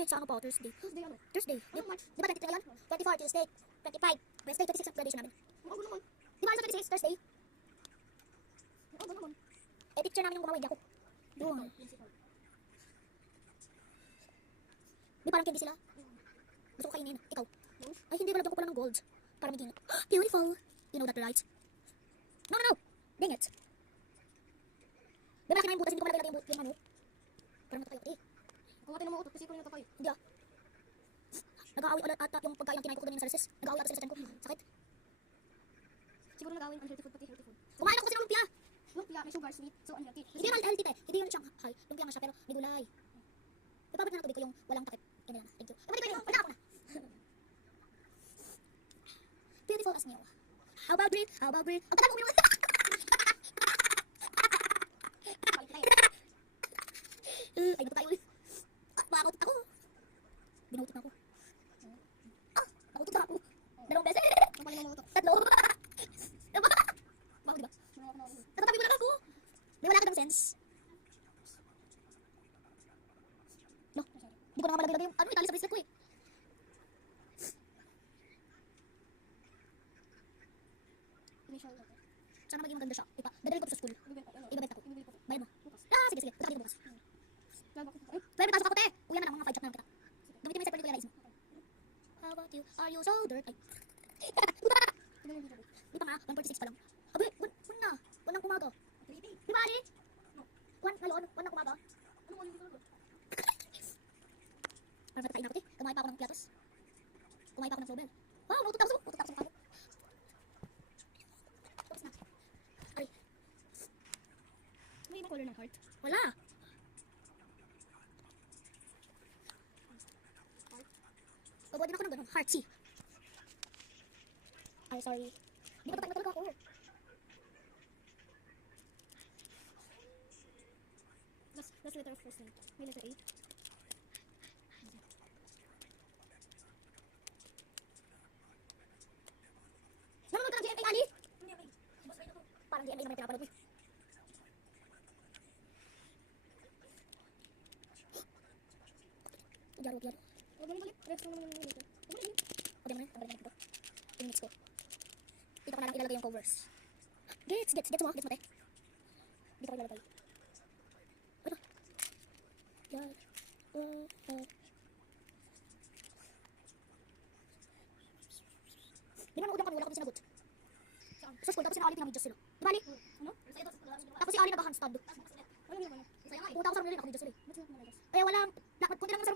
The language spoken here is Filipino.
kami sa ano po, Thursday. Tuesday ano? Thursday. Ano March? Di ba 23 ngayon? 24, Tuesday. 25, Wednesday, 26 ang graduation namin. Ano naman? Di ba sa 26, Thursday? Ano naman? Eh, picture namin yung gumawa, hindi ako. Doon. Di parang candy sila? Gusto ko kainin. Ikaw? Ay, hindi, lalagyan ko pala ng gold. Para maging beautiful. You know that, right? No, no, no. Dang it. Di ba laki na yung butas, hindi ko malagay yung ano? Parang matatayo. Eh, Kung atin na mautot kasi ko rin natapay. hindi ah. Nag-aaway ulit ata yung pagkain kinain ko kanina sa recess. Nag-aaway ata sila sa tiyan ko. Sakit. Siguro nag-awin unhealthy food pati healthy food. Kumain ako kasi ng lumpia. Lumpia, may sugar, sweet, so unhealthy. Hindi naman healthy te. Hindi yun Shanghai. Lumpia nga siya pero may gulay. Ipabalik na ng tubig ko yung walang takip. Yan na lang. Thank you. Ibalik ko yun. Wala ako na. Beautiful as new. How about breathe? How about breathe? Ang tagal mo umiwan. Ay, bato tayo ulit. Bakot ako. Binutot na ako. Nakutot na ako. Dalawang beses. Ang pala mautot. Tatlo. Bakit diba? Natatabi mo lang ako. May wala ka ng sense. No. Hindi ko na nga malagay yung ano, itali sa bracelet ko eh. Initial letter. Sana maging maganda siya. Dadalhin ko to sa school. Ibabenta ko. Ibibili ko. Bayad mo. Bukas. Sige, sige. Punta ka dito bukas. Lalo ko. Ay, Pwede may pasok ako te. Uwi na lang, mga 5 shop na lang kita. Gamitin mo yung set ko yung mo. How about you? Are you so dirt? Ay. tignan mo yung video. Di pa nga, 1:46 pa lang. Abi, na. 1 ng umaga. Di ba, Ali? 1 ngayon, 1 ng umaga. Ano mo yung video? Parang matatain ako te. Kumain pa ako ng piatos. Kumain pa ako ng flowbell. Wow, nautot ako. Nautot ako sa mukha ko. Tapos na. Ay, May ibang color ng heart. wala. Gawa din ako ng ganun. Heartsy. Ay, sorry. Di ba tayo talaga ako? Last letter of first name. May letter A. Nanonood ka ng GMA, Ali? Parang GMA naman yung pinapanood mo eh. Gyaro, gyaro. Huwag ganun ulit. Rest naman yung letter. O, di mo na, tanggalin natin ito. I-mix ko. Dito ko na lang ilalagay yung covers. Gets mo, te. Dito ko ilalagay. Ano? Yan. Di ba naudang kami, wala kami sinagot. Sa school, tapos si Ali pinamidyo sila. Di ba, Ali? Ano? Tapos si Ali nag-handstand. Ano yung naman? Puta ko sa mga nila, nakabidyo sila eh. Ba't sila kumalagas? Eh, wala. Kunti lang sa